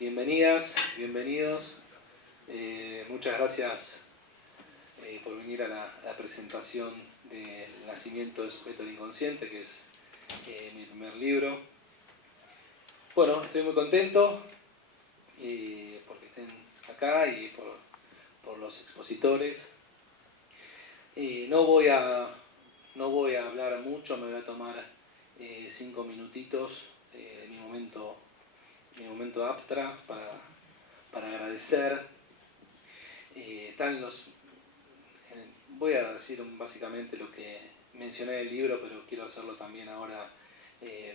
Bienvenidas, bienvenidos. Muchas gracias por venir a la presentación del Nacimiento del Sujeto del Inconsciente, que es mi primer libro. Bueno, estoy muy contento porque estén acá y por los expositores. No voy a hablar mucho, me voy a tomar 5 minutitos, mi momento aptra para agradecer. Voy a decir básicamente lo que mencioné en el libro, pero quiero hacerlo también ahora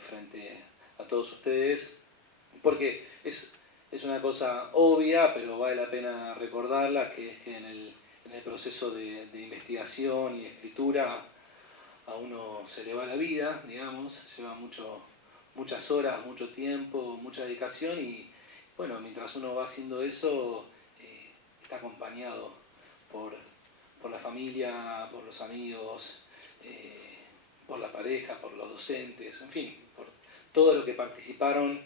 frente a todos ustedes, porque es una cosa obvia, pero vale la pena recordarla, que es que en el proceso de investigación y escritura a uno se le va la vida, digamos, lleva muchas horas, mucho tiempo, mucha dedicación y bueno, mientras uno va haciendo eso, está acompañado por la familia, por los amigos, por la pareja, por los docentes, en fin, por todo lo que participaron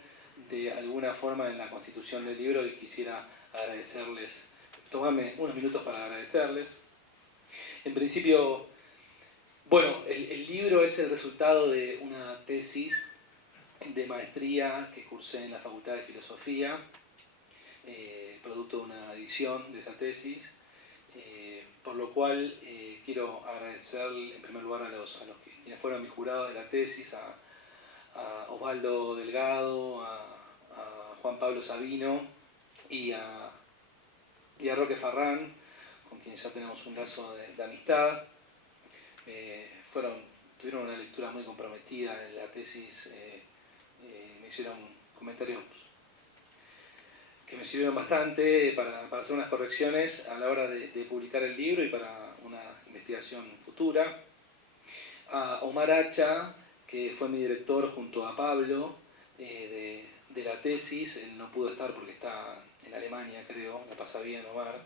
de alguna forma en la constitución del libro, y quisiera agradecerles, tomarme unos minutos para agradecerles. En principio, bueno, el libro es el resultado de una tesis de maestría que cursé en la Facultad de Filosofía, producto de una edición de esa tesis, por lo cual quiero agradecer en primer lugar a quienes fueron mis jurados de la tesis, a Osvaldo Delgado, a Juan Pablo Sabino y a Roque Farrán, con quienes ya tenemos un lazo de amistad. Tuvieron una lectura muy comprometida en la tesis, me hicieron comentarios que me sirvieron bastante para hacer unas correcciones a la hora de publicar el libro y para una investigación futura. A Omar Hacha, que fue mi director junto a Pablo de la tesis. Él no pudo estar porque está en Alemania, creo, la pasa bien Omar.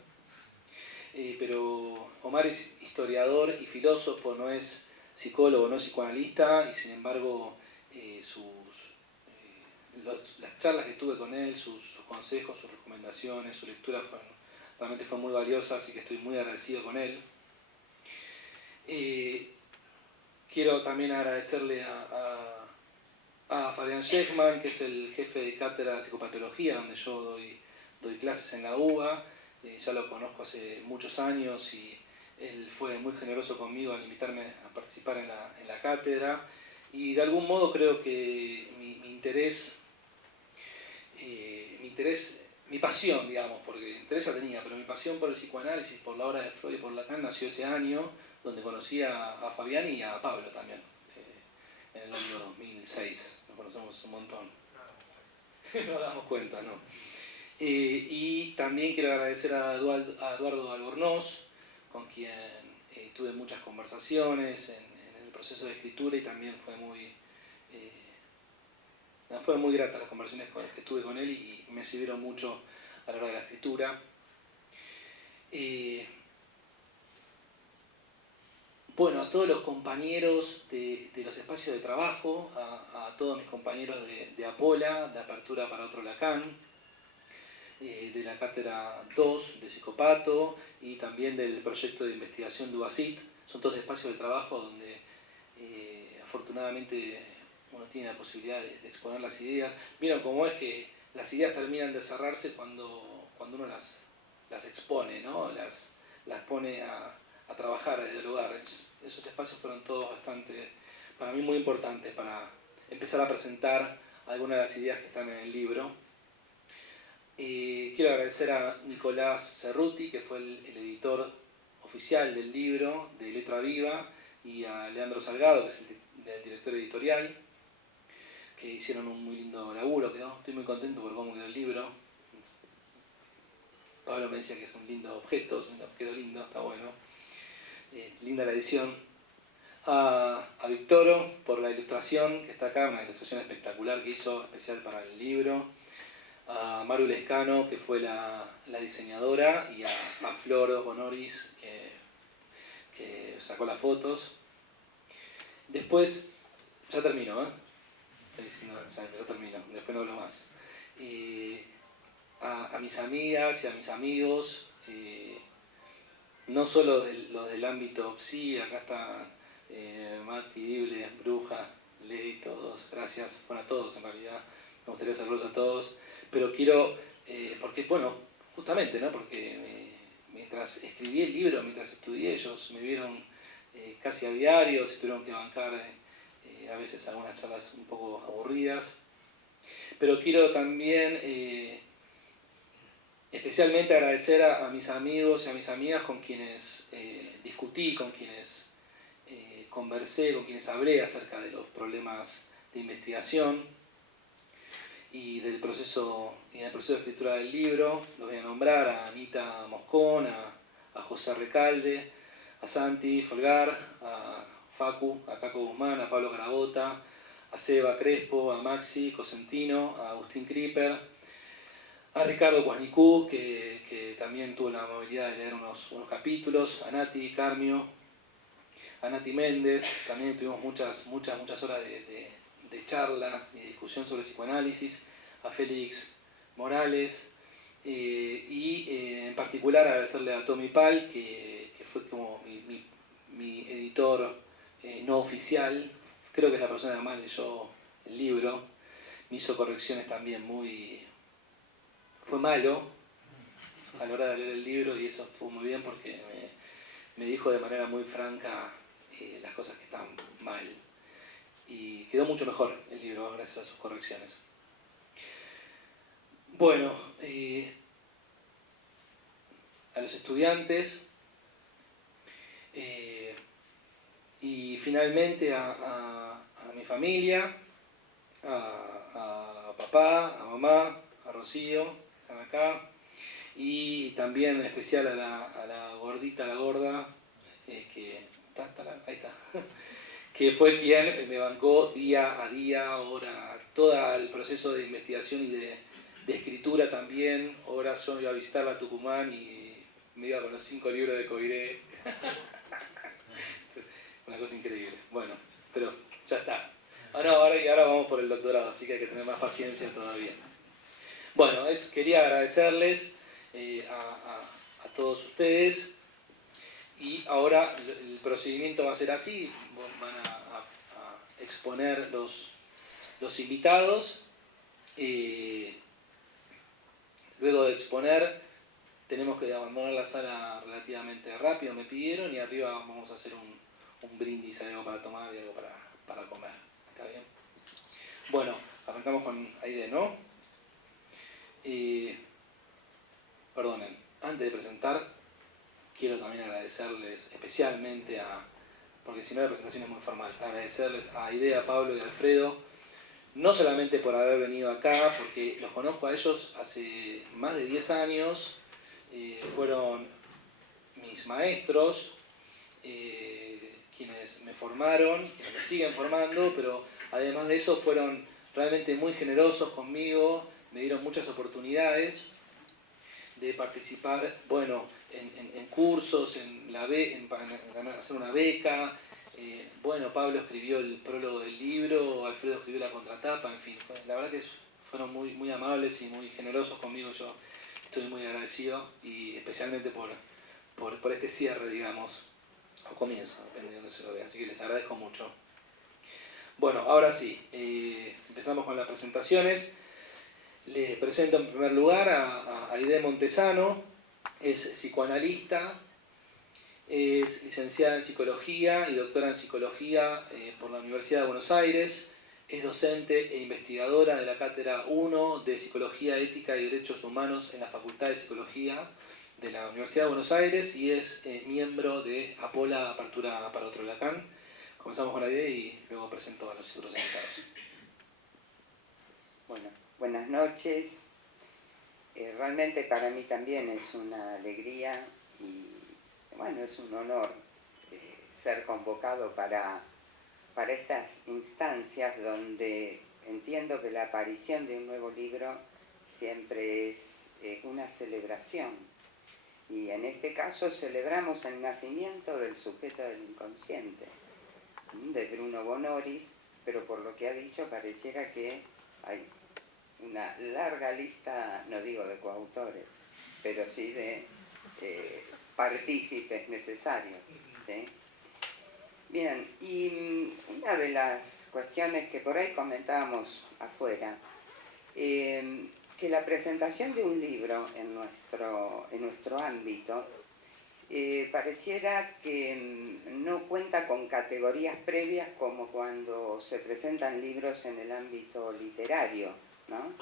Pero Omar es historiador y filósofo, no es psicólogo, no es psicoanalista, y sin embargo las charlas que tuve con él, sus consejos, sus recomendaciones, su lectura realmente fue muy valiosa, así que estoy muy agradecido con él. Quiero también agradecerle a Fabián Schekman, que es el jefe de cátedra de psicopatología, donde yo doy clases en la UBA. Ya lo conozco hace muchos años y él fue muy generoso conmigo al invitarme a participar en la cátedra, y de algún modo creo que mi pasión, digamos, porque interés ya tenía, pero mi pasión por el psicoanálisis, por la obra de Freud y por Lacan nació ese año, donde conocí a Fabián y a Pablo también, en el año 2006. Nos conocemos un montón. No nos damos cuenta, ¿no? Y también quiero agradecer a Eduardo Albornoz, con quien tuve muchas conversaciones en el proceso de escritura, y también fue muy grata las conversaciones que tuve con él y me sirvieron mucho a la hora de la escritura. Bueno, a todos los compañeros de los espacios de trabajo, a todos mis compañeros de Apola, de Apertura para Otro Lacan, de la cátedra 2 de Psicopato y también del proyecto de investigación de UASIT. Son todos espacios de trabajo donde afortunadamente uno tiene la posibilidad de exponer las ideas. Vieron cómo es que las ideas terminan de cerrarse cuando uno las expone, ¿no? Las pone a trabajar, a dialogar. Esos espacios fueron todos bastante, para mí, muy importantes para empezar a presentar algunas de las ideas que están en el libro. Quiero agradecer a Nicolás Cerruti, que fue el editor oficial del libro de Letra Viva, y a Leandro Salgado, que es el director editorial, que hicieron un muy lindo laburo. Estoy muy contento por cómo quedó el libro. Pablo me decía que es un lindo objeto, quedó lindo, está bueno. Linda la edición. A Victoro por la ilustración que está acá, una ilustración espectacular que hizo especial para el libro. A Maru Lescano, que fue la diseñadora, y a Flor Bonoris, que sacó las fotos. Después, ya termino, estoy diciendo, ya termino, después no hablo más. mis amigas y a mis amigos, no solo los del ámbito psi, acá está Mati, Dible, Bruja, Lady, todos, gracias, bueno, a todos en realidad, me gustaría saludarlos a todos, pero quiero, porque bueno, justamente, ¿no? Porque mientras escribí el libro, mientras estudié, ellos me vieron casi a diario, se tuvieron que bancar a veces algunas charlas un poco aburridas, pero quiero también especialmente agradecer a mis amigos y a mis amigas con quienes discutí, con quienes conversé, con quienes hablé acerca de los problemas de investigación y del proceso de escritura del libro. Los voy a nombrar: a Anita Moscón, a José Recalde, a Santi Folgar, a Facu, a Caco Guzmán, a Pablo Carabota, a Seba Crespo, a Maxi Cosentino, a Agustín Kriper, a Ricardo Guasnicú, que también tuvo la amabilidad de leer unos capítulos, a Nati Carmio, a Nati Méndez. También tuvimos muchas horas de charla y de discusión sobre psicoanálisis, a Félix Morales, y en particular agradecerle a Tommy Pal, que fue como mi editor no oficial. Creo que es la persona que más leyó el libro, me hizo correcciones también fue malo a la hora de leer el libro, y eso estuvo muy bien porque me dijo de manera muy franca las cosas que estaban mal. Y quedó mucho mejor el libro gracias a sus correcciones. Bueno, a los estudiantes y finalmente a mi familia, a papá, a mamá, a Rocío, que están acá, y también en especial a la gordita, a la gorda, que ahí está, que fue quien me bancó día a día, ahora, todo el proceso de investigación y de escritura también. Ahora yo iba a visitarla a Tucumán y me iba con los 5 libros de Coiré. Una cosa increíble. Bueno, pero ya está. Ahora vamos por el doctorado, así que hay que tener más paciencia todavía. Bueno, quería agradecerles a todos ustedes, y ahora el procedimiento va a ser así: van a exponer los invitados. Luego de exponer tenemos que abandonar la sala relativamente rápido, me pidieron, y arriba vamos a hacer un brindis, algo para tomar y algo para comer. ¿Está bien? Bueno, arrancamos con Aide, ¿no? Perdonen, antes de presentar, quiero también agradecerles especialmente porque si no la presentación es muy formal, agradecerles a Aide, a Pablo y a Alfredo, no solamente por haber venido acá, porque los conozco a ellos hace más de 10 años, fueron mis maestros, quienes me formaron, quienes me siguen formando, pero además de eso fueron realmente muy generosos conmigo, me dieron muchas oportunidades de participar, bueno, en cursos, para hacer una beca. Bueno, Pablo escribió el prólogo del libro, Alfredo escribió la contratapa, en fin, la verdad que fueron muy amables y muy generosos conmigo. Yo estoy muy agradecido, y especialmente por este cierre, digamos, o comienzo, depende de donde se lo vea, así que les agradezco mucho. Bueno, ahora sí, empezamos con las presentaciones. Les presento en primer lugar a Aide Montesano. Es psicoanalista, es licenciada en Psicología y doctora en Psicología por la Universidad de Buenos Aires. Es docente e investigadora de la Cátedra 1 de Psicología Ética y Derechos Humanos en la Facultad de Psicología de la Universidad de Buenos Aires, y es miembro de APOLA, Apertura para otro Lacan. Comenzamos con Aide y luego presento a los otros invitados. Bueno, buenas noches. Realmente para mí también es una alegría y bueno, es un honor ser convocado para estas instancias donde entiendo que la aparición de un nuevo libro siempre es una celebración. Y en este caso celebramos el nacimiento del sujeto del inconsciente, de Bruno Bonoris, pero por lo que ha dicho pareciera que hay una larga lista, no digo de coautores, pero sí de partícipes necesarios, ¿sí? Bien, y una de las cuestiones que por ahí comentábamos afuera, que la presentación de un libro en nuestro ámbito pareciera que no cuenta con categorías previas como cuando se presentan libros en el ámbito literario, ¿no?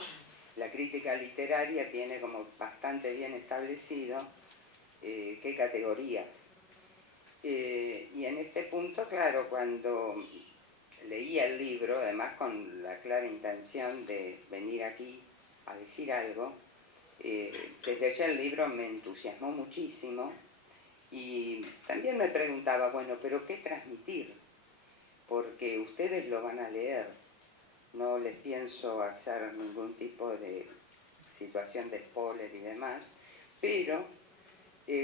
La crítica literaria tiene como bastante bien establecido qué categorías. Y en este punto, claro, cuando leía el libro, además con la clara intención de venir aquí a decir algo, desde ya el libro me entusiasmó muchísimo y también me preguntaba, bueno, pero ¿qué transmitir? Porque ustedes lo van a leer, no les pienso hacer ningún tipo de situación de spoiler y demás, pero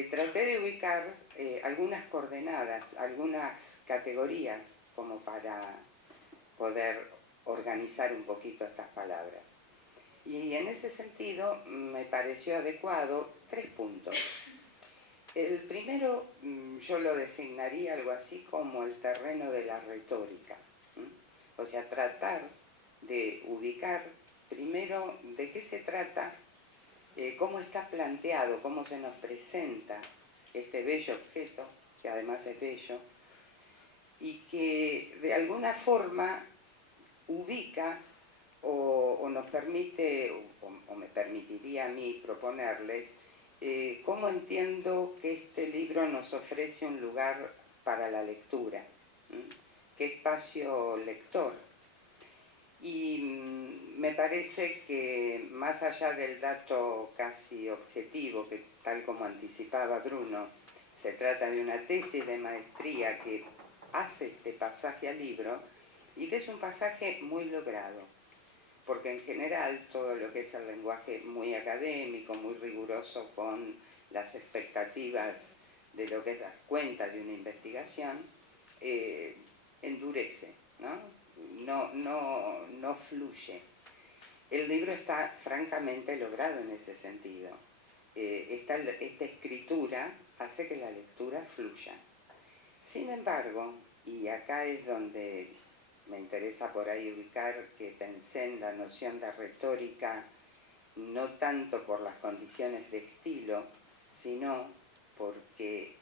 traté de ubicar algunas coordenadas, algunas categorías como para poder organizar un poquito estas palabras. Y en ese sentido me pareció adecuado 3 puntos. El primero yo lo designaría algo así como el terreno de la retórica. O sea, tratar de ubicar primero de qué se trata, cómo está planteado, cómo se nos presenta este bello objeto, que además es bello, y que de alguna forma ubica o nos permite, o me permitiría a mí proponerles, cómo entiendo que este libro nos ofrece un lugar para la lectura, qué espacio lector. Y me parece que más allá del dato casi objetivo, que tal como anticipaba Bruno, se trata de una tesis de maestría que hace este pasaje al libro y que es un pasaje muy logrado, porque en general todo lo que es el lenguaje muy académico, muy riguroso con las expectativas de lo que es dar cuenta de una investigación, endurece, ¿no? No fluye. El libro está francamente logrado en ese sentido. Esta escritura hace que la lectura fluya. Sin embargo, y acá es donde me interesa por ahí ubicar que pensé en la noción de retórica no tanto por las condiciones de estilo, sino porque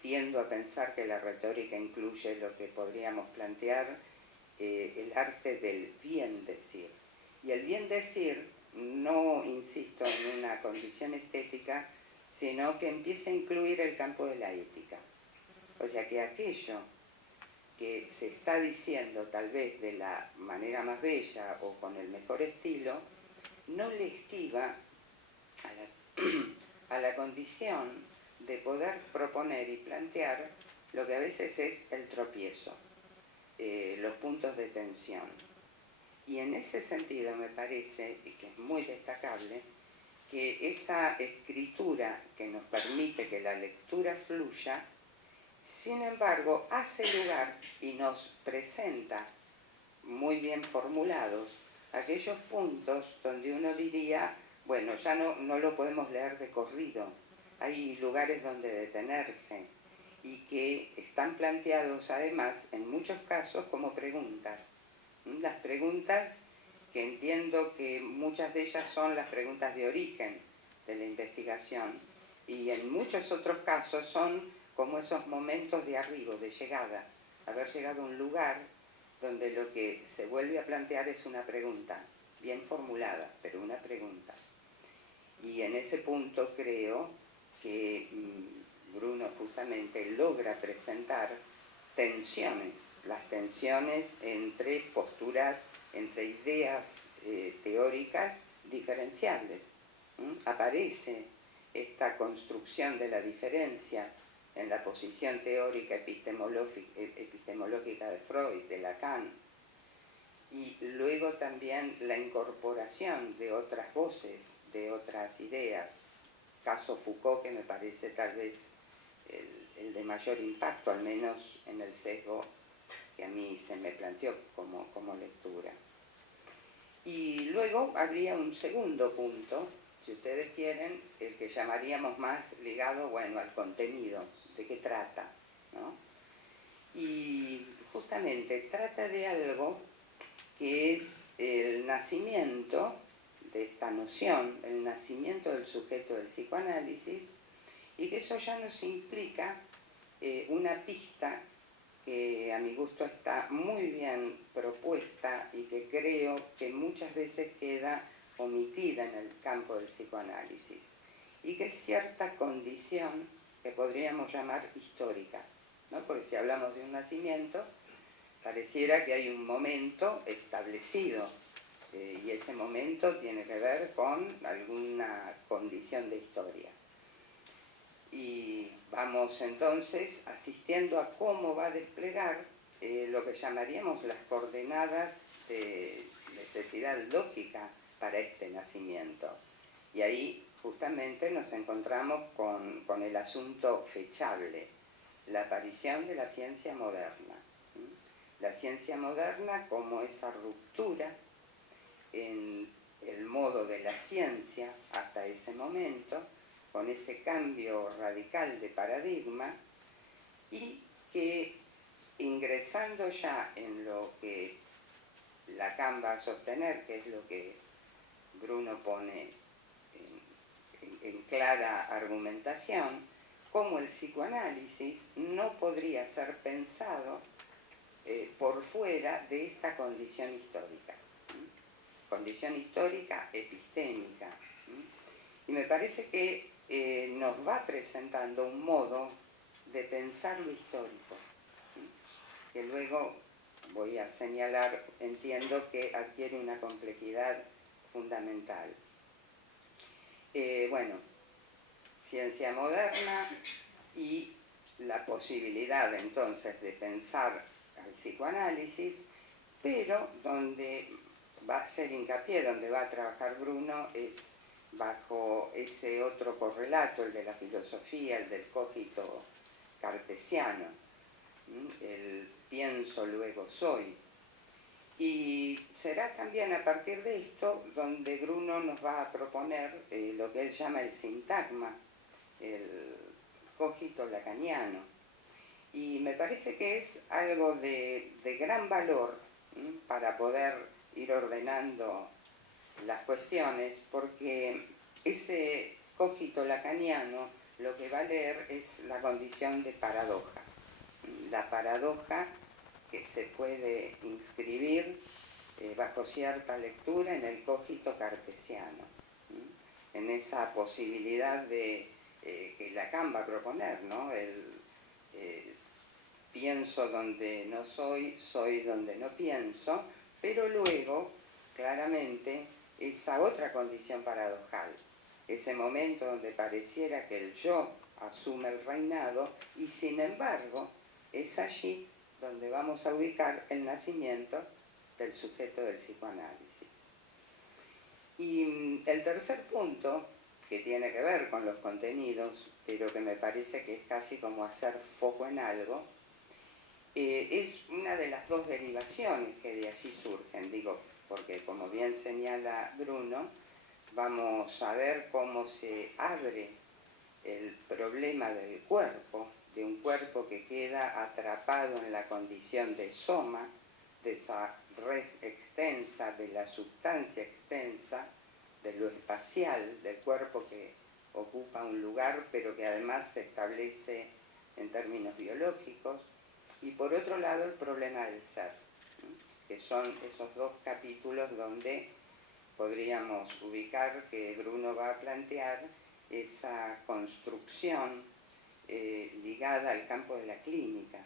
tiendo a pensar que la retórica incluye lo que podríamos plantear el arte del bien decir. Y el bien decir no, insisto, en una condición estética, sino que empieza a incluir el campo de la ética. O sea que aquello que se está diciendo tal vez de la manera más bella o con el mejor estilo, no le esquiva a la condición de poder proponer y plantear lo que a veces es el tropiezo, los puntos de tensión. Y en ese sentido me parece, y que es muy destacable, que esa escritura que nos permite que la lectura fluya, sin embargo, hace lugar y nos presenta muy bien formulados aquellos puntos donde uno diría, bueno, ya no lo podemos leer de corrido, hay lugares donde detenerse y que están planteados además en muchos casos como preguntas. Las preguntas que entiendo que muchas de ellas son las preguntas de origen de la investigación y en muchos otros casos son como esos momentos de arribo, de llegada, haber llegado a un lugar donde lo que se vuelve a plantear es una pregunta, bien formulada, pero una pregunta. Y en ese punto creo que Bruno justamente logra presentar tensiones, las tensiones entre posturas, entre ideas teóricas diferenciables. Aparece esta construcción de la diferencia en la posición teórica epistemológica de Freud, de Lacan, y luego también la incorporación de otras voces, de otras ideas. Caso Foucault, que me parece tal vez el de mayor impacto, al menos en el sesgo que a mí se me planteó como lectura. Y luego habría un segundo punto, si ustedes quieren, el que llamaríamos más ligado, bueno, al contenido, de qué trata, ¿no? Y justamente trata de algo que es el nacimiento de esta noción, el nacimiento del sujeto del psicoanálisis, y que eso ya nos implica una pista que a mi gusto está muy bien propuesta y que creo que muchas veces queda omitida en el campo del psicoanálisis, y que es cierta condición que podríamos llamar histórica, ¿no? Porque si hablamos de un nacimiento, pareciera que hay un momento establecido, y ese momento tiene que ver con alguna condición de historia. Y vamos entonces asistiendo a cómo va a desplegar lo que llamaríamos las coordenadas de necesidad lógica para este nacimiento. Y ahí justamente nos encontramos con el asunto fechable, la aparición de la ciencia moderna. La ciencia moderna como esa ruptura en el modo de la ciencia hasta ese momento, con ese cambio radical de paradigma, y que ingresando ya en lo que Lacan va a sostener, que es lo que Bruno pone en clara argumentación, como el psicoanálisis no podría ser pensado por fuera de esta condición histórica. Condición histórica epistémica. Y me parece que nos va presentando un modo de pensar lo histórico, que luego voy a señalar, entiendo que adquiere una complejidad fundamental. Bueno, ciencia moderna y la posibilidad entonces de pensar al psicoanálisis, pero donde va a ser hincapié, donde va a trabajar Bruno, es bajo ese otro correlato, el de la filosofía, el del cogito cartesiano, el pienso, luego soy. Y será también a partir de esto donde Bruno nos va a proponer lo que él llama el sintagma, el cogito lacaniano. Y me parece que es algo de gran valor para poder ir ordenando las cuestiones, porque ese cogito lacaniano lo que va a leer es la condición de paradoja. La paradoja que se puede inscribir bajo cierta lectura en el cogito cartesiano, en esa posibilidad de que Lacan va a proponer, ¿no? Pienso donde no soy, soy donde no pienso, pero luego, claramente, esa otra condición paradojal, ese momento donde pareciera que el yo asume el reinado, y sin embargo es allí donde vamos a ubicar el nacimiento del sujeto del psicoanálisis. Y el tercer punto, que tiene que ver con los contenidos, pero que me parece que es casi como hacer foco en algo, es una de las dos derivaciones que de allí surgen, digo, porque como bien señala Bruno, vamos a ver cómo se abre el problema del cuerpo, de un cuerpo que queda atrapado en la condición de soma, de esa res extensa, de la sustancia extensa, de lo espacial, del cuerpo que ocupa un lugar, pero que además se establece en términos biológicos. Y por otro lado el problema del ser, que son esos dos capítulos donde podríamos ubicar que Bruno va a plantear esa construcción ligada al campo de la clínica,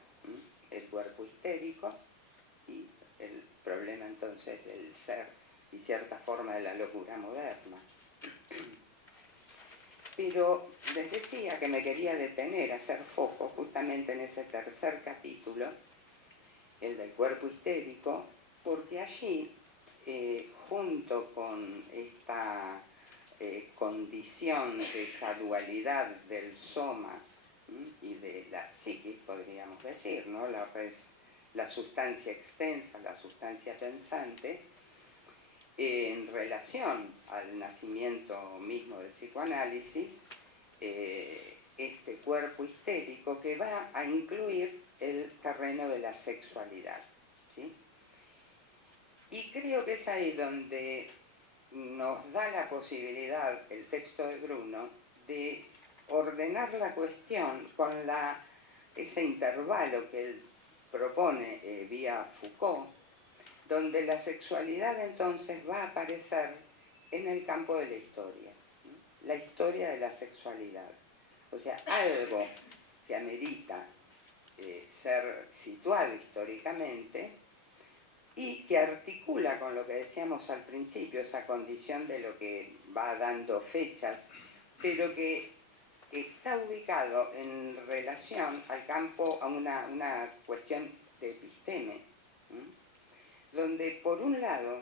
el cuerpo histérico y el problema entonces del ser y cierta forma de la locura moderna. Pero les decía que me quería detener, hacer foco justamente en ese tercer capítulo, el del cuerpo histérico, porque allí, junto con esta condición de esa dualidad del soma y de la psiquis, podríamos decir, ¿no? La sustancia extensa, la sustancia pensante, en relación al nacimiento mismo del psicoanálisis, este cuerpo histérico que va a incluir el terreno de la sexualidad, ¿sí? Y creo que es ahí donde nos da la posibilidad el texto de Bruno de ordenar la cuestión con ese intervalo que él propone vía Foucault, donde la sexualidad entonces va a aparecer en el campo de la historia, ¿no? La historia de la sexualidad. O sea, algo que amerita ser situado históricamente y que articula con lo que decíamos al principio, esa condición de lo que va dando fechas, pero que está ubicado en relación al campo, a una cuestión de episteme, donde por un lado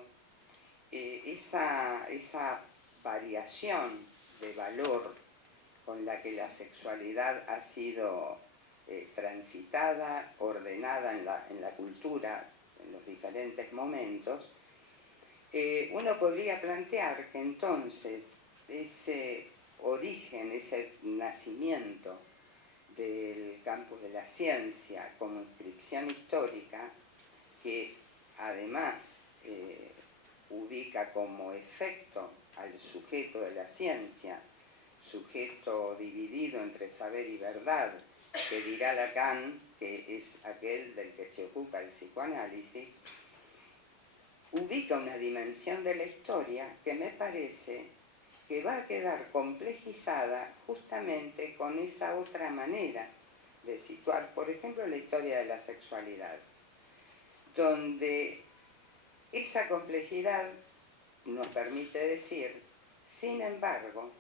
esa variación de valor con la que la sexualidad ha sido transitada, ordenada en la cultura, en los diferentes momentos, uno podría plantear que entonces ese origen, ese nacimiento del campo de la ciencia como inscripción histórica, que además ubica como efecto al sujeto de la ciencia, sujeto dividido entre saber y verdad, que dirá Lacan que es aquel del que se ocupa el psicoanálisis, ubica una dimensión de la historia que me parece que va a quedar complejizada justamente con esa otra manera de situar, por ejemplo, la historia de la sexualidad, donde esa complejidad nos permite decir, sin embargo,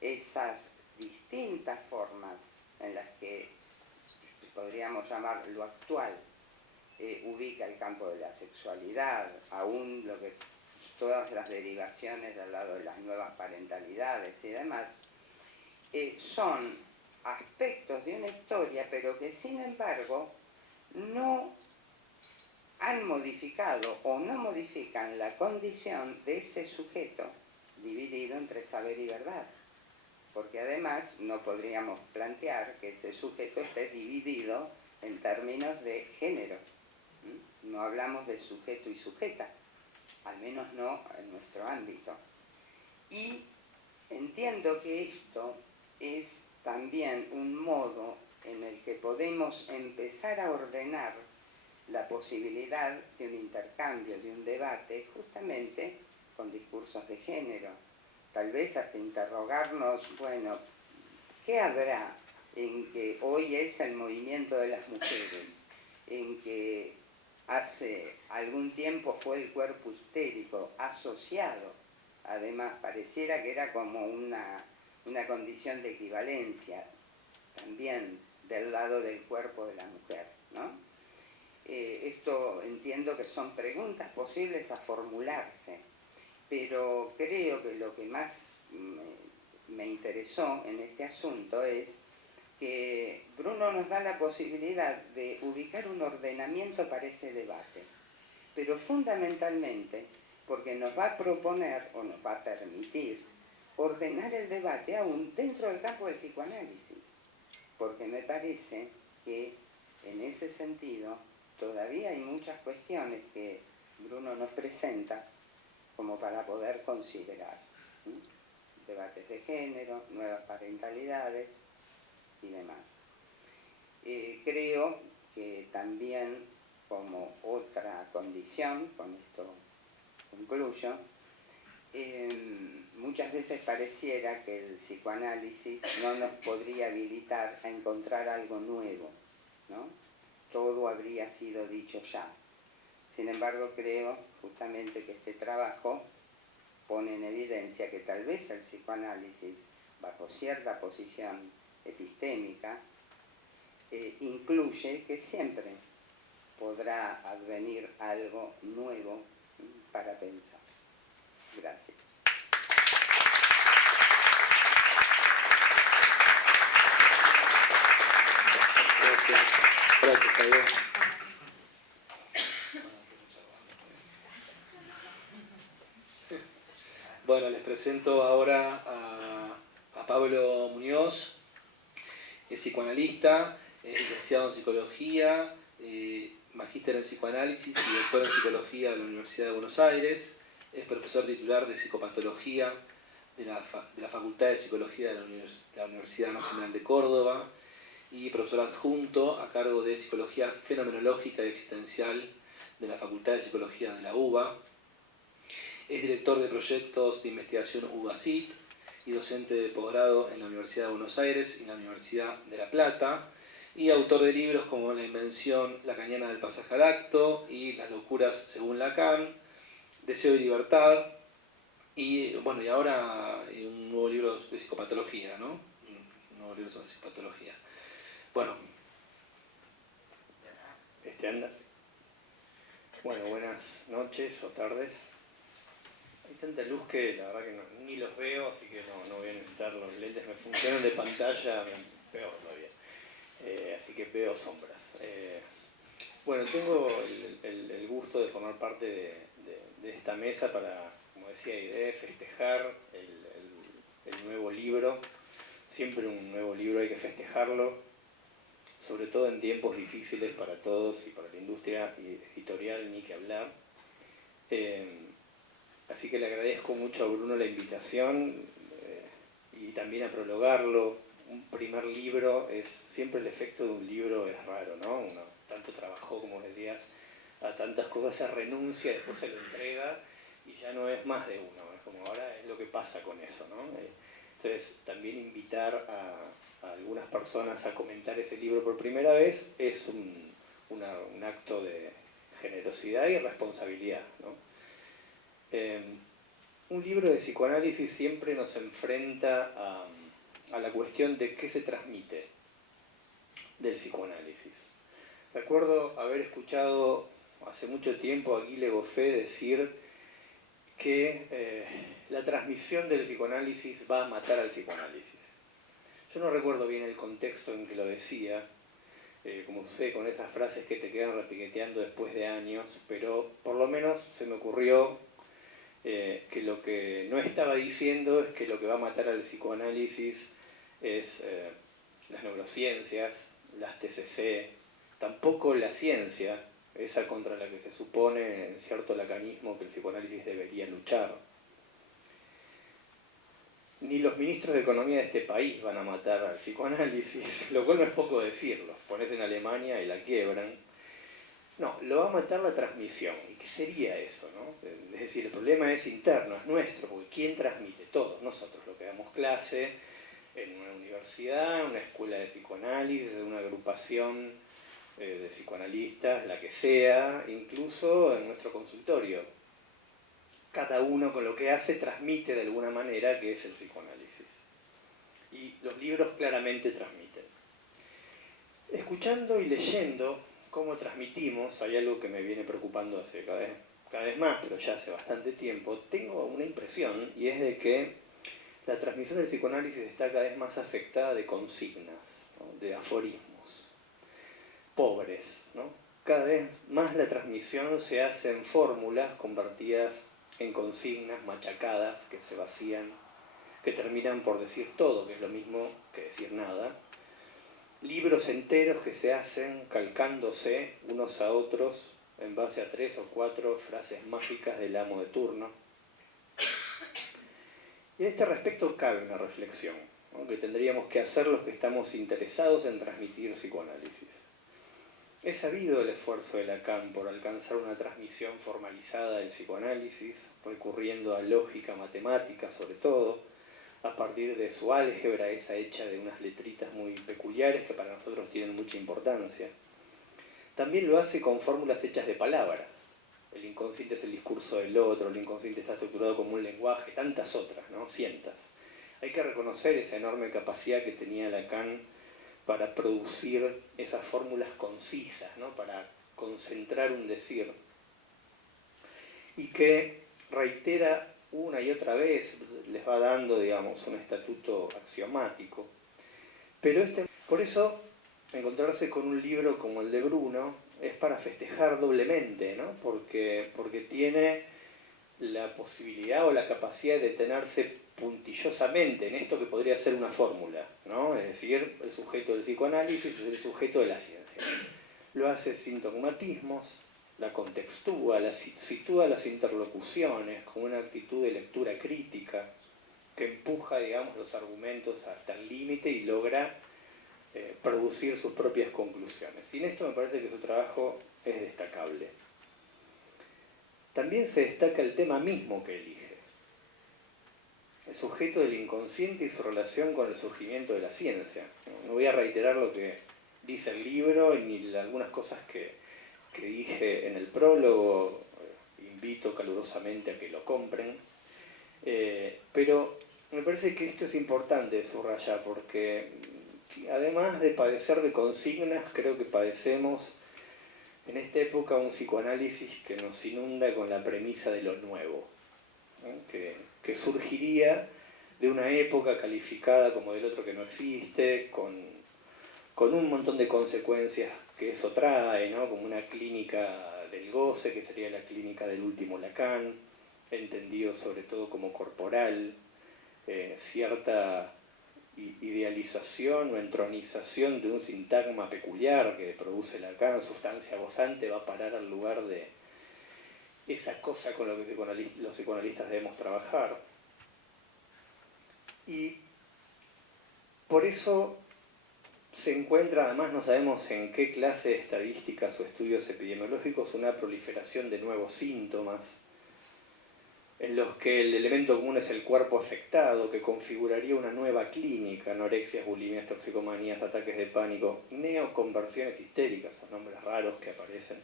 esas distintas formas en las que podríamos llamar lo actual ubica el campo de la sexualidad, aún todas las derivaciones al lado de las nuevas parentalidades y demás, son aspectos de una historia, pero que sin embargo no han modificado o no modifican la condición de ese sujeto dividido entre saber y verdad. Porque además no podríamos plantear que ese sujeto esté dividido en términos de género. No hablamos de sujeto y sujeta, al menos no en nuestro ámbito. Y entiendo que esto es también un modo en el que podemos empezar a ordenar la posibilidad de un intercambio, de un debate, justamente con discursos de género. Tal vez hasta interrogarnos, bueno, ¿qué habrá en que hoy es el movimiento de las mujeres? En que hace algún tiempo fue el cuerpo histérico asociado, además pareciera que era como una condición de equivalencia, también del lado del cuerpo de la mujer, ¿no? Esto entiendo que son preguntas posibles a formularse, pero creo que lo que más me interesó en este asunto es que Bruno nos da la posibilidad de ubicar un ordenamiento para ese debate, pero fundamentalmente porque nos va a proponer o nos va a permitir ordenar el debate aún dentro del campo del psicoanálisis, porque me parece que en ese sentido todavía hay muchas cuestiones que Bruno nos presenta como para poder considerar. Debates de género, nuevas parentalidades y demás. Creo que también como otra condición, con esto concluyo, muchas veces pareciera que el psicoanálisis no nos podría habilitar a encontrar algo nuevo, ¿no? Todo habría sido dicho ya. Sin embargo, creo justamente que este trabajo pone en evidencia que tal vez el psicoanálisis, bajo cierta posición epistémica, incluye que siempre podrá advenir algo nuevo para pensar. Gracias. Gracias a Dios. presento ahora a Pablo Muñoz, es psicoanalista, es licenciado en psicología, magíster en psicoanálisis y doctor en psicología de la Universidad de Buenos Aires, es profesor titular de psicopatología de la Facultad de Psicología de la Universidad Nacional de Córdoba y profesor adjunto a cargo de Psicología Fenomenológica y Existencial de la Facultad de Psicología de la UBA. Es director de proyectos de investigación UBA-CIT y docente de posgrado en la Universidad de Buenos Aires y la Universidad de La Plata, y autor de libros como La invención lacaniana del pasaje al acto y Las locuras según Lacan, Deseo y libertad, y bueno, y ahora un nuevo libro de psicopatología, ¿no? Un nuevo libro sobre psicopatología. Bueno. ¿Andas? Bueno, buenas noches o tardes. Hay tanta luz que la verdad que ni los veo, así que no voy a necesitar los lentes. Me funcionan de pantalla, peor todavía. Así que veo sombras. Bueno, tengo el gusto de formar parte de esta mesa para, como decía Aide, festejar el nuevo libro. Siempre un nuevo libro hay que festejarlo, sobre todo en tiempos difíciles para todos y para la industria editorial, ni que hablar. Así que le agradezco mucho a Bruno la invitación y también a prologarlo. Un primer libro siempre el efecto de un libro es raro, ¿no? Uno tanto trabajó, como decías, a tantas cosas se renuncia, después se lo entrega y ya no es más de uno, es como ahora es lo que pasa con eso, ¿no? Entonces también invitar a algunas personas a comentar ese libro por primera vez es un acto de generosidad y responsabilidad, ¿no? Un libro de psicoanálisis siempre nos enfrenta a la cuestión de qué se transmite del psicoanálisis. Recuerdo haber escuchado hace mucho tiempo a Guy Le Goffet decir que la transmisión del psicoanálisis va a matar al psicoanálisis. Yo no recuerdo bien el contexto en que lo decía, como sucede con esas frases que te quedan repiqueteando después de años, pero por lo menos se me ocurrió que lo que no estaba diciendo es que lo que va a matar al psicoanálisis es las neurociencias, las TCC, tampoco la ciencia, esa contra la que se supone en cierto lacanismo que el psicoanálisis debería luchar. Ni los ministros de Economía de este país van a matar al psicoanálisis, lo cual no es poco decirlo. Pones en Alemania y la quiebran. No, lo va a matar la transmisión. ¿Y qué sería eso, no? Es decir, el problema es interno, es nuestro, porque ¿quién transmite? Todos nosotros, lo que damos clase en una universidad, en una escuela de psicoanálisis, en una agrupación de psicoanalistas, la que sea, incluso en nuestro consultorio. Cada uno con lo que hace transmite de alguna manera que es el psicoanálisis. Y los libros claramente transmiten. Escuchando y leyendo cómo transmitimos, hay algo que me viene preocupando hace cada vez más, pero ya hace bastante tiempo, tengo una impresión, y es de que la transmisión del psicoanálisis está cada vez más afectada de consignas, ¿no? De aforismos, pobres, ¿no? Cada vez más la transmisión se hace en fórmulas convertidas en consignas machacadas que se vacían, que terminan por decir todo, que es lo mismo que decir nada. Libros enteros que se hacen calcándose unos a otros en base a 3 o 4 frases mágicas del amo de turno. Y a este respecto cabe una reflexión, ¿no? Que tendríamos que hacer los que estamos interesados en transmitir psicoanálisis. Es sabido el esfuerzo de Lacan por alcanzar una transmisión formalizada del psicoanálisis, recurriendo a lógica matemática sobre todo, a partir de su álgebra, esa hecha de unas letritas muy peculiares que para nosotros tienen mucha importancia. También lo hace con fórmulas hechas de palabras. El inconsciente es el discurso del otro, el inconsciente está estructurado como un lenguaje, tantas otras, ¿no? Cientas. Hay que reconocer esa enorme capacidad que tenía Lacan para producir esas fórmulas concisas, ¿no? Para concentrar un decir. Y que reitera una y otra vez, les va dando, digamos, un estatuto axiomático. Pero por eso, encontrarse con un libro como el de Bruno es para festejar doblemente, ¿no? Porque tiene la posibilidad o la capacidad de detenerse puntillosamente en esto que podría ser una fórmula, ¿no? Es decir, el sujeto del psicoanálisis es el sujeto de la ciencia. Lo hace sin dogmatismos, la contextúa, sitúa las interlocuciones con una actitud de lectura crítica que empuja, digamos, los argumentos hasta el límite y logra producir sus propias conclusiones. Y en esto me parece que su trabajo es destacable. También se destaca el tema mismo que elige, el sujeto del inconsciente y su relación con el surgimiento de la ciencia. No voy a reiterar lo que dice el libro ni algunas cosas que dije en el prólogo, invito calurosamente a que lo compren, pero me parece que esto es importante de subrayar porque además de padecer de consignas, creo que padecemos en esta época un psicoanálisis que nos inunda con la premisa de lo nuevo, ¿no? que surgiría de una época calificada como del otro que no existe, con un montón de consecuencias que eso trae, ¿no? Como una clínica del goce, que sería la clínica del último Lacan, entendido sobre todo como corporal, cierta idealización o entronización de un sintagma peculiar que produce Lacan, sustancia gozante, va a parar al lugar de esa cosa con lo que los psicoanalistas debemos trabajar. Y por eso se encuentra, además no sabemos en qué clase de estadísticas o estudios epidemiológicos, una proliferación de nuevos síntomas, en los que el elemento común es el cuerpo afectado, que configuraría una nueva clínica, anorexias, bulimias, toxicomanías, ataques de pánico, neoconversiones histéricas, son nombres raros que aparecen,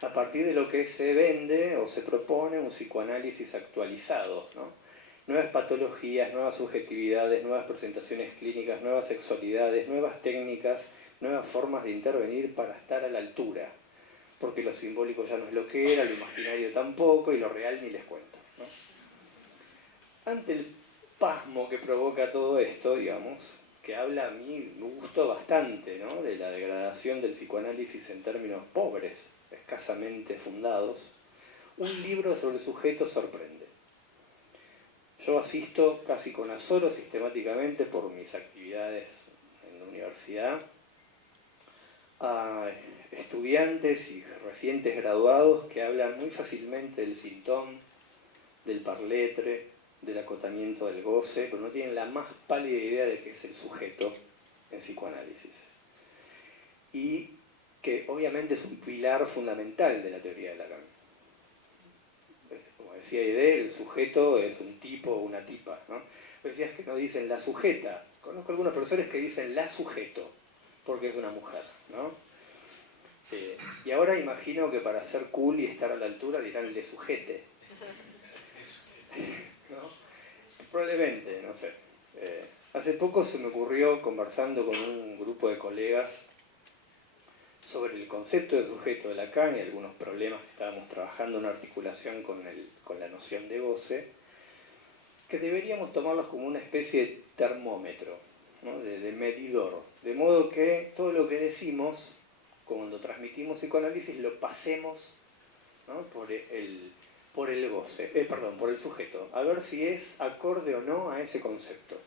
a partir de lo que se vende o se propone un psicoanálisis actualizado, ¿no? Nuevas patologías, nuevas subjetividades, nuevas presentaciones clínicas, nuevas sexualidades, nuevas técnicas, nuevas formas de intervenir para estar a la altura, porque lo simbólico ya no es lo que era, lo imaginario tampoco, y lo real ni les cuento, ¿no? Ante el pasmo que provoca todo esto, digamos, que habla a mí, me gustó bastante, ¿no? De la degradación del psicoanálisis en términos pobres, escasamente fundados, un libro sobre el sujeto sorprende. Yo asisto casi con azoro sistemáticamente por mis actividades en la universidad a estudiantes y recientes graduados que hablan muy fácilmente del sintón, del parletre, del acotamiento del goce, pero no tienen la más pálida idea de qué es el sujeto en psicoanálisis. Y que obviamente es un pilar fundamental de la teoría de Lacan. Como decía Ide, el sujeto es un tipo o una tipa, ¿no? Pero decías que no dicen la sujeta. Conozco algunos profesores que dicen la sujeto, porque es una mujer, ¿no? Y ahora imagino que para ser cool y estar a la altura dirán le sujete, ¿no? Probablemente, no sé. Hace poco se me ocurrió, conversando con un grupo de colegas sobre el concepto de sujeto de Lacan y algunos problemas que estábamos trabajando en articulación con la noción de goce, que deberíamos tomarlos como una especie de termómetro, ¿no? de medidor, de modo que todo lo que decimos, cuando transmitimos psicoanálisis, lo pasemos, ¿no? por el goce, por el sujeto, a ver si es acorde o no a ese concepto.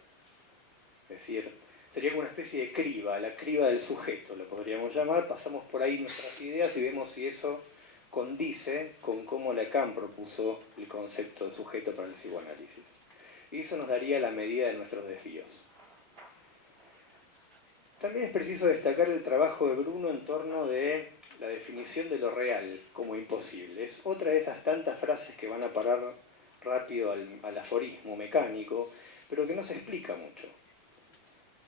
Es decir, sería como una especie de criba, la criba del sujeto, lo podríamos llamar, pasamos por ahí nuestras ideas y vemos si eso condice con cómo Lacan propuso el concepto de sujeto para el psicoanálisis. Y eso nos daría la medida de nuestros desvíos. También es preciso destacar el trabajo de Bruno en torno de la definición de lo real como imposible. Es otra de esas tantas frases que van a parar rápido al aforismo mecánico, pero que no se explica mucho.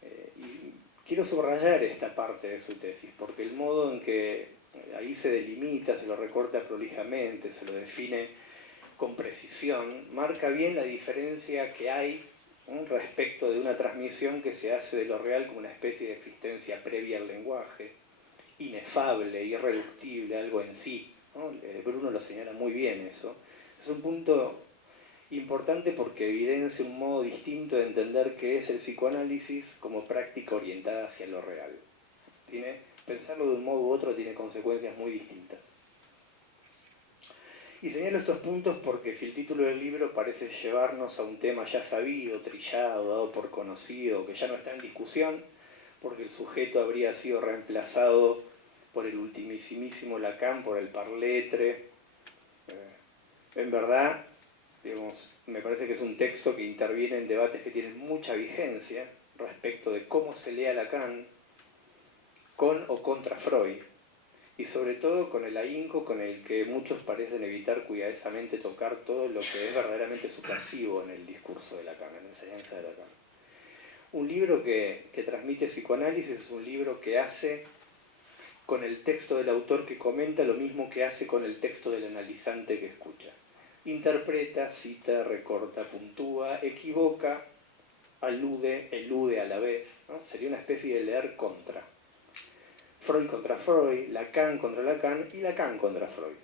Y quiero subrayar esta parte de su tesis, porque el modo en que ahí se delimita, se lo recorta prolijamente, se lo define con precisión, marca bien la diferencia que hay respecto de una transmisión que se hace de lo real como una especie de existencia previa al lenguaje, inefable, irreductible, algo en sí, ¿no? Bruno lo señala muy bien eso. Es un punto importante porque evidencia un modo distinto de entender qué es el psicoanálisis como práctica orientada hacia lo real. Pensarlo de un modo u otro tiene consecuencias muy distintas. Y señalo estos puntos porque si el título del libro parece llevarnos a un tema ya sabido, trillado, dado por conocido, que ya no está en discusión, porque el sujeto habría sido reemplazado por el ultimísimo Lacan, por el parletre, en verdad, digamos, me parece que es un texto que interviene en debates que tienen mucha vigencia respecto de cómo se lee a Lacan con o contra Freud, y sobre todo con el ahínco con el que muchos parecen evitar cuidadosamente tocar todo lo que es verdaderamente subversivo en el discurso de Lacan, en la enseñanza de Lacan. Un libro que transmite psicoanálisis es un libro que hace con el texto del autor que comenta lo mismo que hace con el texto del analizante que escucha. Interpreta, cita, recorta, puntúa, equivoca, alude, elude a la vez, ¿no? Sería una especie de leer contra. Freud contra Freud, Lacan contra Lacan y Lacan contra Freud.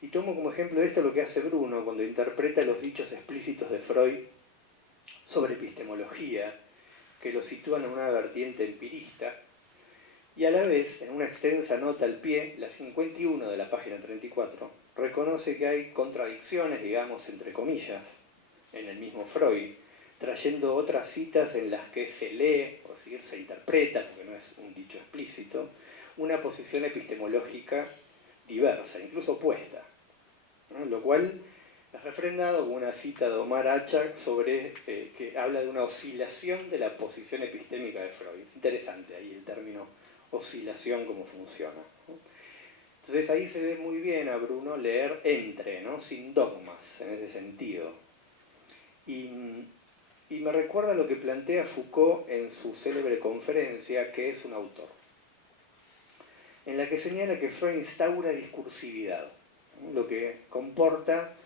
Y tomo como ejemplo de esto lo que hace Bruno cuando interpreta los dichos explícitos de Freud sobre epistemología, que lo sitúan en una vertiente empirista, y a la vez, en una extensa nota al pie, la 51 de la página 34, reconoce que hay contradicciones, digamos, entre comillas, en el mismo Freud, trayendo otras citas en las que se lee, o decir, se interpreta, porque no es un dicho explícito, una posición epistemológica diversa, incluso opuesta, ¿no? Lo cual es refrendado con una cita de Omar Achak sobre, que habla de una oscilación de la posición epistémica de Freud. Es interesante ahí el término oscilación, cómo funciona, ¿no? Entonces ahí se ve muy bien a Bruno leer entre, ¿no? Sin dogmas, en ese sentido. Y me recuerda lo que plantea Foucault en su célebre conferencia, que es un autor, en la que señala que Freud instaura discursividad, ¿no? Lo que comporta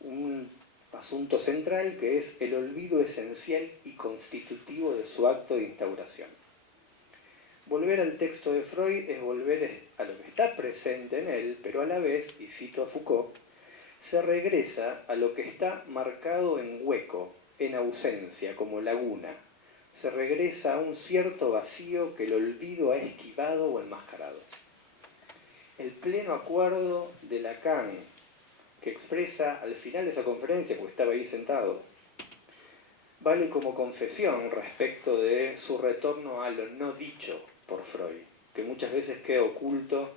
un asunto central que es el olvido esencial y constitutivo de su acto de instauración. Volver al texto de Freud es volver a lo que está presente en él, pero a la vez, y cito a Foucault, se regresa a lo que está marcado en hueco, en ausencia, como laguna. Se regresa a un cierto vacío que el olvido ha esquivado o enmascarado. El pleno acuerdo de Lacan, que expresa al final de esa conferencia, porque estaba ahí sentado, vale como confesión respecto de su retorno a lo no dicho por Freud, que muchas veces queda oculto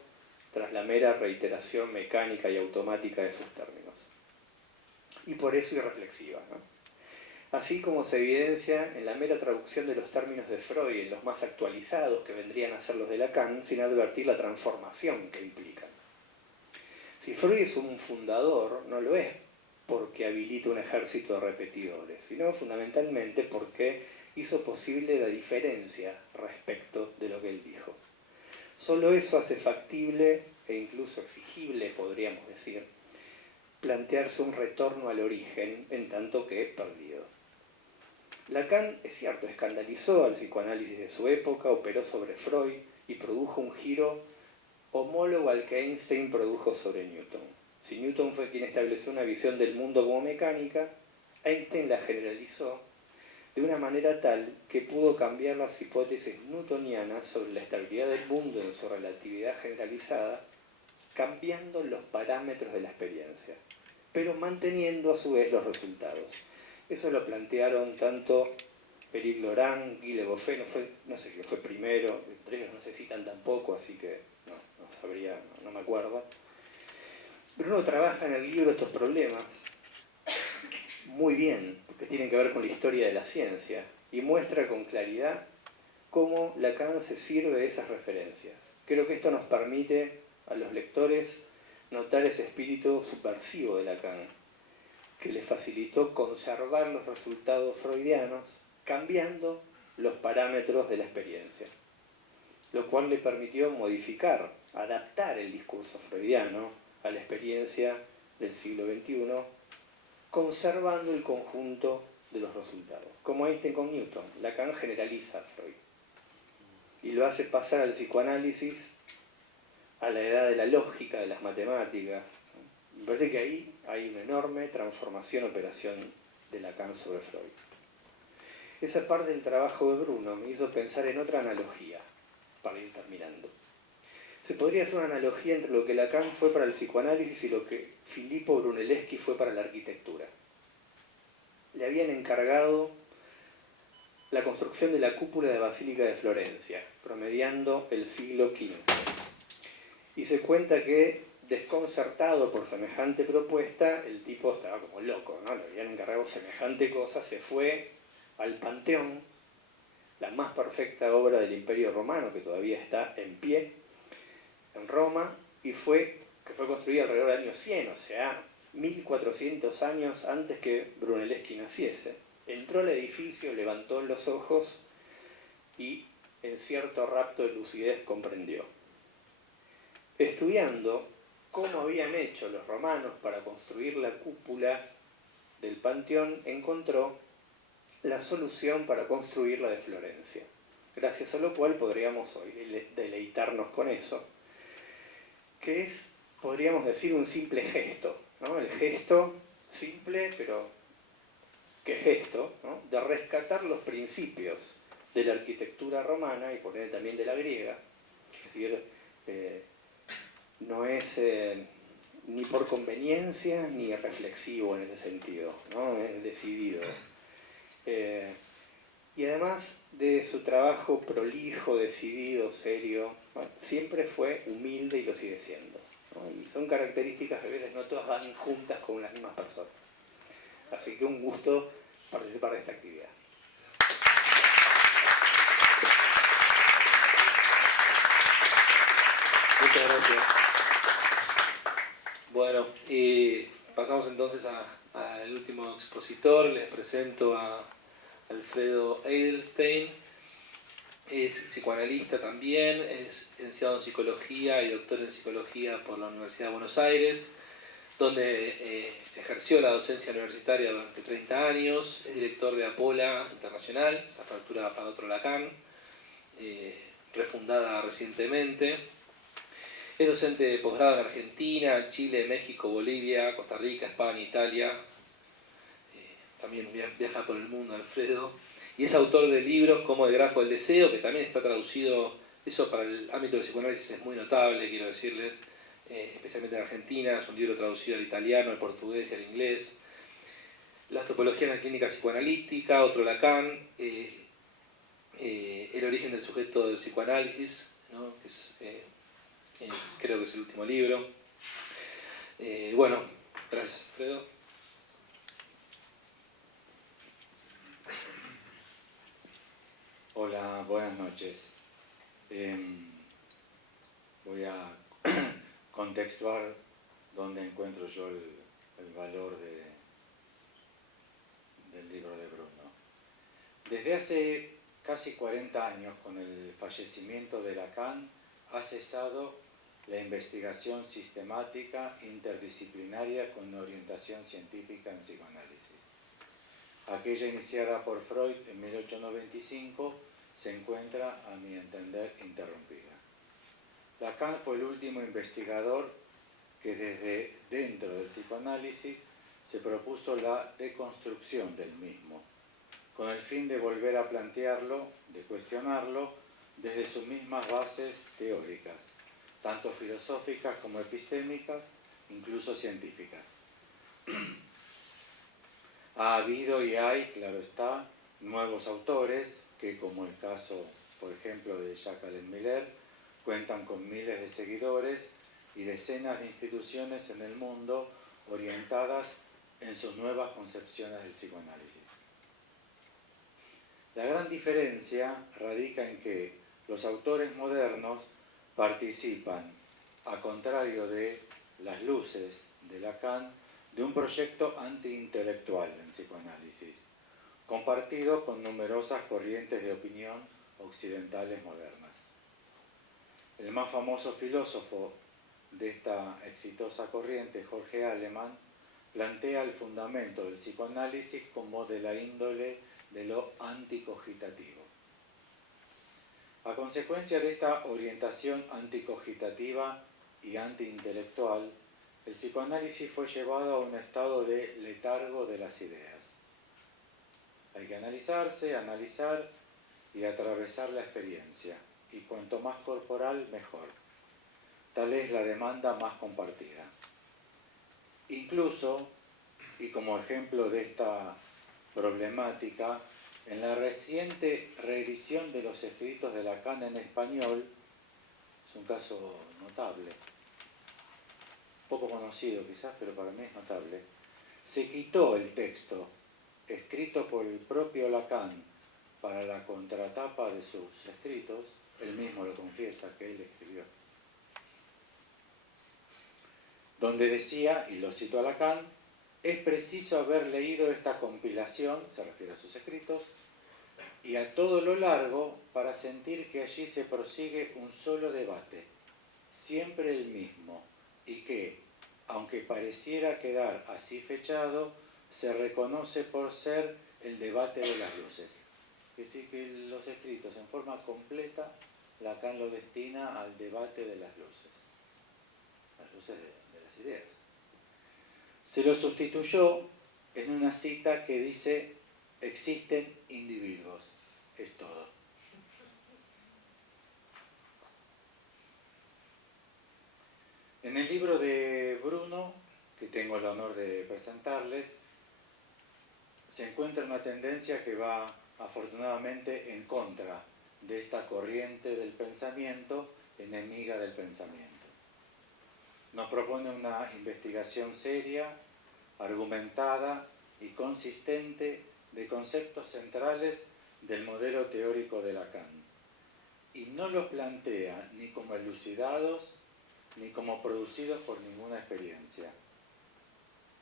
tras la mera reiteración mecánica y automática de sus términos. Y por eso irreflexiva, ¿no? Así como se evidencia en la mera traducción de los términos de Freud en los más actualizados que vendrían a ser los de Lacan, sin advertir la transformación que implican. Si Freud es un fundador, no lo es porque habilita un ejército de repetidores, sino fundamentalmente porque hizo posible la diferencia respecto de lo que él dijo. Solo eso hace factible e incluso exigible, podríamos decir, plantearse un retorno al origen en tanto que perdido. Lacan, es cierto, escandalizó al psicoanálisis de su época, operó sobre Freud y produjo un giro homólogo al que Einstein produjo sobre Newton. Si Newton fue quien estableció una visión del mundo como mecánica, Einstein la generalizó de una manera tal que pudo cambiar las hipótesis newtonianas sobre la estabilidad del mundo en su relatividad generalizada, cambiando los parámetros de la experiencia, pero manteniendo a su vez los resultados. Eso lo plantearon tanto Éric Laurent, Guy Le Goffet, no sé quién fue primero, entre ellos no se citan tampoco, así que no sabría, no me acuerdo. Bruno trabaja en el libro estos problemas muy bien, porque tienen que ver con la historia de la ciencia, y muestra con claridad cómo Lacan se sirve de esas referencias. Creo que esto nos permite a los lectores notar ese espíritu subversivo de Lacan, que le facilitó conservar los resultados freudianos cambiando los parámetros de la experiencia, lo cual le permitió modificar, adaptar el discurso freudiano a la experiencia del siglo XXI, conservando el conjunto de los resultados. Como Einstein con Newton, Lacan generaliza a Freud y lo hace pasar al psicoanálisis a la edad de la lógica, de las matemáticas. Me parece que ahí hay una enorme transformación, operación de Lacan sobre Freud. Esa parte del trabajo de Bruno me hizo pensar en otra analogía, para ir terminando. se podría hacer una analogía entre lo que Lacan fue para el psicoanálisis y lo que Filippo Brunelleschi fue para la arquitectura. Le habían encargado la construcción de la cúpula de la Basílica de Florencia, promediando el siglo XV. Y se cuenta que, desconcertado por semejante propuesta, el tipo estaba como loco, ¿no? Le habían encargado semejante cosa, se fue al Panteón, la más perfecta obra del Imperio Romano, que todavía está en pie, en Roma, y que fue construida alrededor del año 100, o sea, 1400 años antes que Brunelleschi naciese. Entró al edificio, levantó los ojos y en cierto rapto de lucidez comprendió. Estudiando cómo habían hecho los romanos para construir la cúpula del Panteón, encontró la solución para construir la de Florencia, gracias a lo cual podríamos hoy deleitarnos con eso, que es, podríamos decir, un simple gesto, ¿no? El gesto simple, pero ¿qué gesto? ¿No? De rescatar los principios de la arquitectura romana y por ende también de la griega, es decir, no es ni por conveniencia ni reflexivo en ese sentido, ¿no? Es decidido. Y además de su trabajo prolijo, decidido, serio, bueno, siempre fue humilde y lo sigue siendo, ¿no? Y son características que a veces no todas van juntas con las mismas personas. Así que un gusto participar de esta actividad. Muchas gracias. Bueno, y pasamos entonces al último expositor. Les presento a Alfredo Edelstein. Es psicoanalista también, es licenciado en psicología y doctor en psicología por la Universidad de Buenos Aires, donde ejerció la docencia universitaria durante 30 años, es director de Apola Internacional, esa fractura para otro Lacan, refundada recientemente. Es docente de posgrado en Argentina, Chile, México, Bolivia, Costa Rica, España, Italia. También viaja por el mundo, Alfredo. Y es autor de libros como El grafo del deseo, que también está traducido, eso para el ámbito del psicoanálisis es muy notable, quiero decirles, especialmente en Argentina, es un libro traducido al italiano, al portugués y al inglés. La topología en la clínica psicoanalítica, otro Lacan, el origen del sujeto del psicoanálisis, ¿no? Que es, creo que es el último libro. Bueno, gracias, Alfredo. Hola, buenas noches. Voy a contextuar dónde encuentro yo el valor del libro de Bruno. Desde hace casi 40 años, con el fallecimiento de Lacan, ha cesado la investigación sistemática interdisciplinaria con orientación científica en psicoanálisis. Aquella iniciada por Freud en 1895 se encuentra, a mi entender, interrumpida. Lacan fue el último investigador que desde dentro del psicoanálisis se propuso la deconstrucción del mismo, con el fin de volver a plantearlo, de cuestionarlo, desde sus mismas bases teóricas, tanto filosóficas como epistémicas, incluso científicas. Ha habido y hay, claro está, nuevos autores que, como el caso, por ejemplo, de Jacqueline Miller, cuentan con miles de seguidores y decenas de instituciones en el mundo orientadas en sus nuevas concepciones del psicoanálisis. La gran diferencia radica en que los autores modernos participan, a contrario de las luces de Lacan, de un proyecto antiintelectual en psicoanálisis, compartido con numerosas corrientes de opinión occidentales modernas. El más famoso filósofo de esta exitosa corriente, Jorge Aleman, plantea el fundamento del psicoanálisis como de la índole de lo anticogitativo. A consecuencia de esta orientación anticogitativa y antiintelectual, el psicoanálisis fue llevado a un estado de letargo de las ideas. Hay que analizarse, analizar y atravesar la experiencia, y cuanto más corporal, mejor. tal es la demanda más compartida. Incluso, y como ejemplo de esta problemática, en la reciente reedición de los escritos de Lacan en español, es un caso notable, poco conocido quizás, pero para mí es notable, se quitó el texto escrito por el propio Lacan para la contratapa de sus escritos, él mismo lo confiesa que él escribió, donde decía, y lo cito a Lacan, es preciso haber leído esta compilación, se refiere a sus escritos, y a todo lo largo para sentir que allí se prosigue un solo debate, siempre el mismo, y que, aunque pareciera quedar así fechado, se reconoce por ser el debate de las luces. Es decir, que los escritos en forma completa, Lacan lo destina al debate de las luces de las ideas. Se lo sustituyó en una cita que dice, existen individuos, es todo. En el libro de Bruno, que tengo el honor de presentarles, se encuentra una tendencia que va afortunadamente en contra de esta corriente del pensamiento, enemiga del pensamiento. Nos propone una investigación seria, argumentada y consistente de conceptos centrales del modelo teórico de Lacan, y no los plantea ni como elucidados ni como producidos por ninguna experiencia.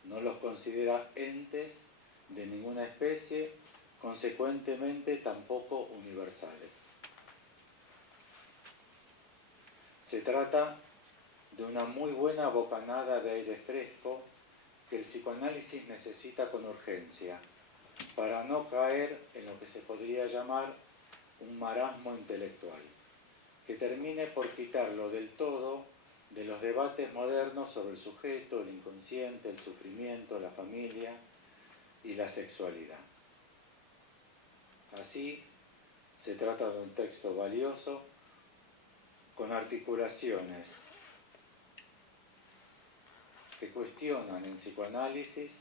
No los considera entes de ninguna especie, consecuentemente tampoco universales. Se trata de una muy buena bocanada de aire fresco que el psicoanálisis necesita con urgencia para no caer en lo que se podría llamar un marasmo intelectual, que termine por quitarlo del todo de los debates modernos sobre el sujeto, el inconsciente, el sufrimiento, la familia y la sexualidad. Así, se trata de un texto valioso, con articulaciones que cuestionan en psicoanálisis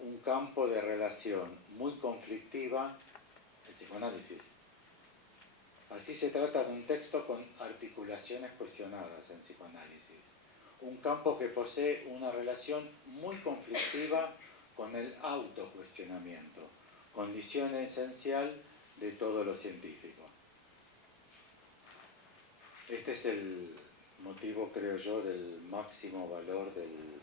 un campo de relación muy conflictiva, el psicoanálisis. Así se trata de un texto con articulaciones cuestionadas en psicoanálisis. Un campo que posee una relación muy conflictiva con el autocuestionamiento, condición esencial de todo lo científico. Este es el motivo, creo yo, del máximo valor del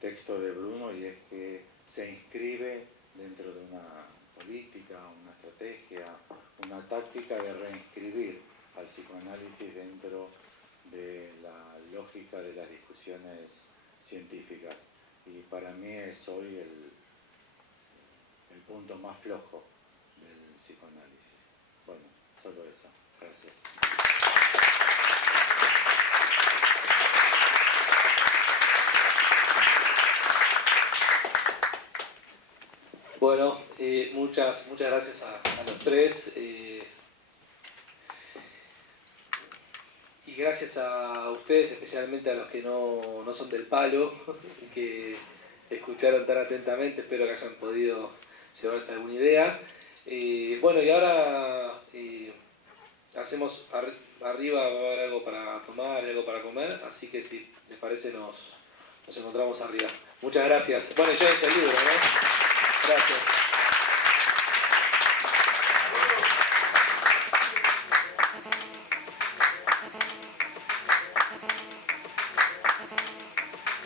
texto de Bruno, y es que se inscribe dentro de una política, una estrategia, una táctica de reinscribir al psicoanálisis dentro de la lógica de las discusiones científicas. Y para mí es hoy el punto más flojo del psicoanálisis. Bueno, solo eso. Gracias. Bueno, muchas gracias a los tres. Y gracias a ustedes, especialmente a los que no son del palo, que escucharon tan atentamente. Espero que hayan podido llevarse alguna idea. Bueno, y ahora hacemos arriba, va a haber algo para tomar, algo para comer, así que si les parece nos encontramos arriba. Muchas gracias. Bueno, llévense el libro, ¿no? Gracias.